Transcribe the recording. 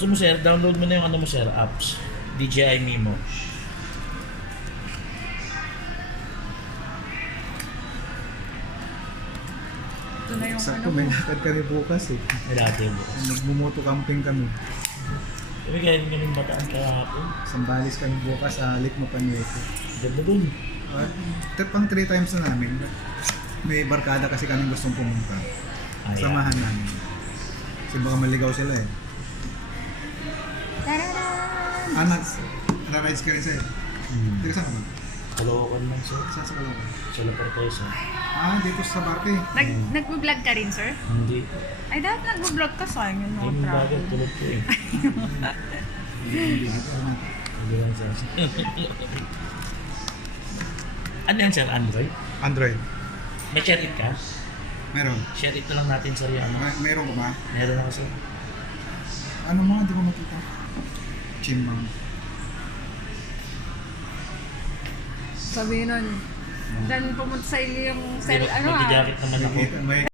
Gusto mo sir, download mo na yung ano mo sir, apps. DJI Mimo. Ito na yung Sakto, ano may mo. lakad kami bukas eh. May dati mo. Nagmumoto camping kami. Kami kaya rin kami bataan kahapon. Sambalis kami bukas sa Litmo Panueto. Ganda dun. Pang 3 times na namin. May barkada kasi kami gustong pumunta. Ayan. Samahan namin. Kasi baka maligaw sila eh. Tararan! Anak, na-rides ka rin sa'yo. Hindi ka saan ka ba? Kalokan man sir. Saan sa Caloocan? Sa Laportesa. Dito sa Barte. Nag-vlog ka rin, sir? Hindi. Ay, dapat nag-vlog ka sa akin yung mga Hindi mo travel. bagay, tulog ko eh. Hindi lang sir. Ano yan sir, Android? Android. May share it ka? Meron. Share it na lang natin sir yung ano. Meron ko ba? Meron ako sir. Ano mga hindi ko makita? Chimbang. Sabi nun, dan pumunta sa iyo yung Hindi, ano mag-jacket naman ako. May